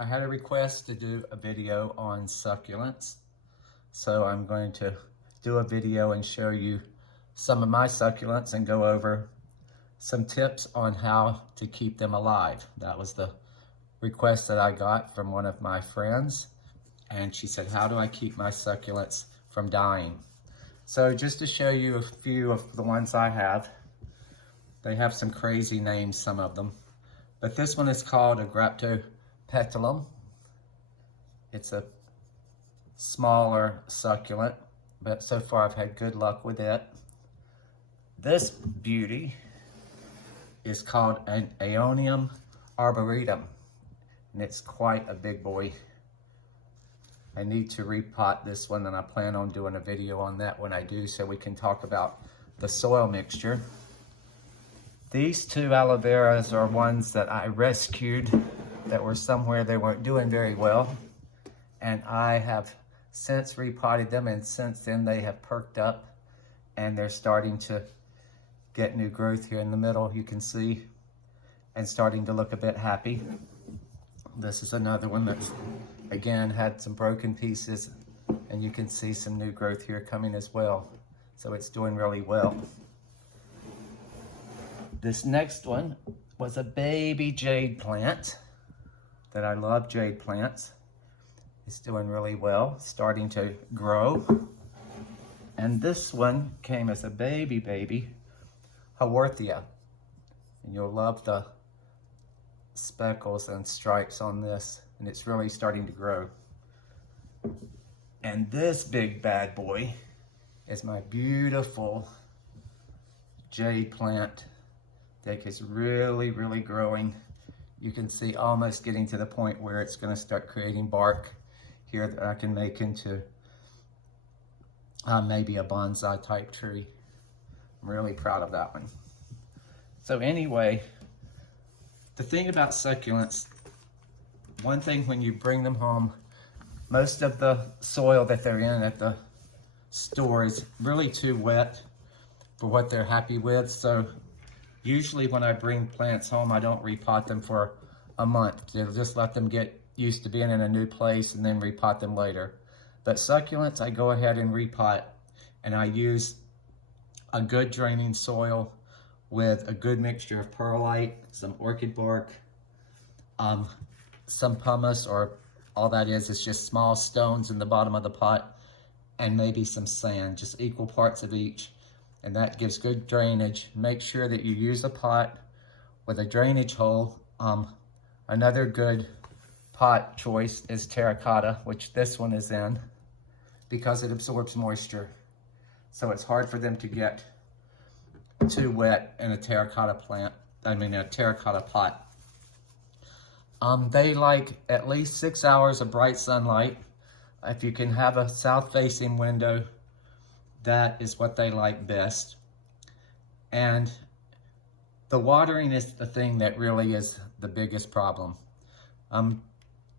I had a request to do a video on succulents, so I'm going to do a video and show you some of my succulents and go over some tips on how to keep them alive. That was the request that I got from one of my friends, and she said, how do I keep my succulents from dying? So just to show you a few of the ones I have, they have some crazy names, some of them, but this one is called a Graptopetalum. It's a smaller succulent, but so far I've had good luck with it. This beauty is called an Aeonium arboretum, and it's quite a big boy. I need to repot this one, and I plan on doing a video on that when I do, so we can talk about the soil mixture. These two aloe veras are ones that I rescued that were somewhere they weren't doing very well, and I have since repotted them, and since then they have perked up and they're starting to get new growth here in the middle, you can see, and starting to look a bit happy. This is another one that again had some broken pieces, and you can see some new growth here coming as well, so it's doing really well. This next one was a baby jade plant that I love. Jade plants. It's doing really well, starting to grow. And this one came as a baby Haworthia, and you'll love the speckles and stripes on this, and it's really starting to grow. And this big bad boy is my beautiful jade plant that is really growing. You can see almost getting to the point where it's going to start creating bark here that I can make into maybe a bonsai type tree. I'm really proud of that one. So anyway, the thing about succulents, one thing when you bring them home, most of the soil that they're in at the store is really too wet for what they're happy with. So usually when I bring plants home, I don't repot them for a month. I'll just let them get used to being in a new place and then repot them later. But succulents, I go ahead and repot, and I use a good draining soil with a good mixture of perlite, some orchid bark, some pumice, or all that is just small stones in the bottom of the pot, and maybe some sand, just equal parts of each. And that gives good drainage. Make sure that you use a pot with a drainage hole. Another good pot choice is terracotta, which this one is in, because it absorbs moisture. So it's hard for them to get too wet in a terracotta a terracotta pot. They like at least 6 hours of bright sunlight. If you can have a south-facing window, that is what they like best. And the watering is the thing that really is the biggest problem.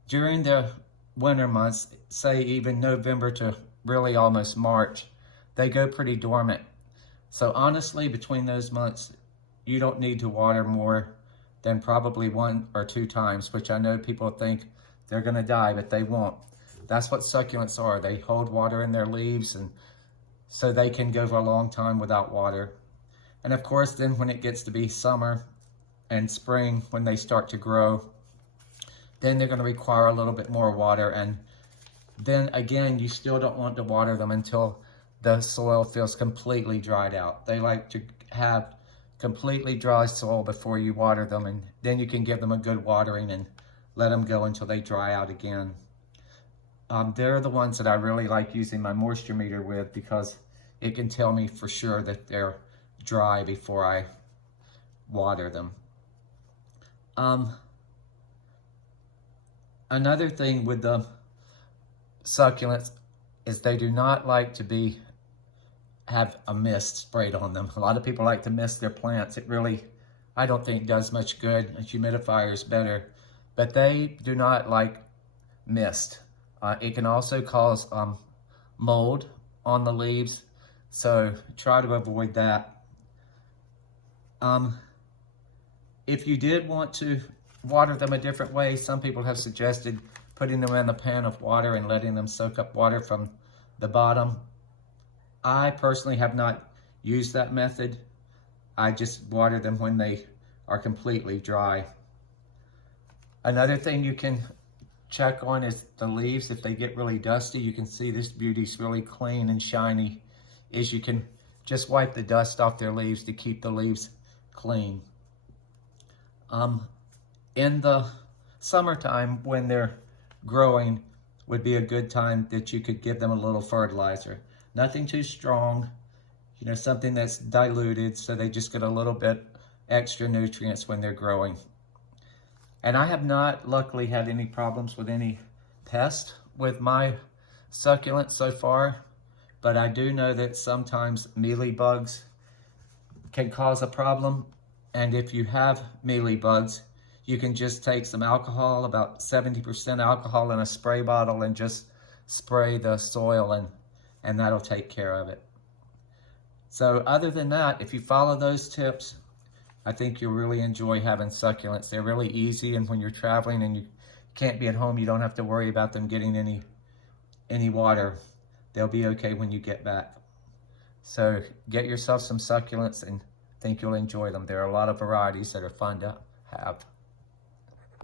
During the winter months, say even November to really almost March, they go pretty dormant. So honestly, between those months, you don't need to water more than probably 1 or 2 times, which I know people think they're gonna die, but they won't. That's what succulents are. They hold water in their leaves, and so they can go for a long time without water. And of course, then when it gets to be summer and spring, when they start to grow, then they're gonna require a little bit more water. And then again, you still don't want to water them until the soil feels completely dried out. They like to have completely dry soil before you water them, and then you can give them a good watering and let them go until they dry out again. They're the ones that I really like using my moisture meter with, because it can tell me for sure that they're dry before I water them. Another thing with the succulents is they do not like to have a mist sprayed on them. A lot of people like to mist their plants. It really, I don't think does much good. A humidifier is better, but they do not like mist. It can also cause mold on the leaves, so try to avoid that. If you did want to water them a different way. Some people have suggested putting them in a pan of water and letting them soak up water from the bottom. I personally have not used that method. I just water them when they are completely dry. Another thing you can check on is the leaves. If they get really dusty, you can see this beauty's really clean and shiny, is you can just wipe the dust off their leaves to keep the leaves clean. In the summertime, when they're growing, would be a good time that you could give them a little fertilizer. Nothing too strong, you know, something that's diluted so they just get a little bit extra nutrients when they're growing. And I have not, luckily, had any problems with any pests with my succulents so far, but I do know that sometimes mealybugs can cause a problem. And if you have mealybugs, you can just take some alcohol, about 70% alcohol in a spray bottle, and just spray the soil, and that'll take care of it. So other than that, if you follow those tips, I think you'll really enjoy having succulents. They're really easy, and when you're traveling and you can't be at home, you don't have to worry about them getting any water. They'll be okay when you get back. So get yourself some succulents and think you'll enjoy them. There are a lot of varieties that are fun to have.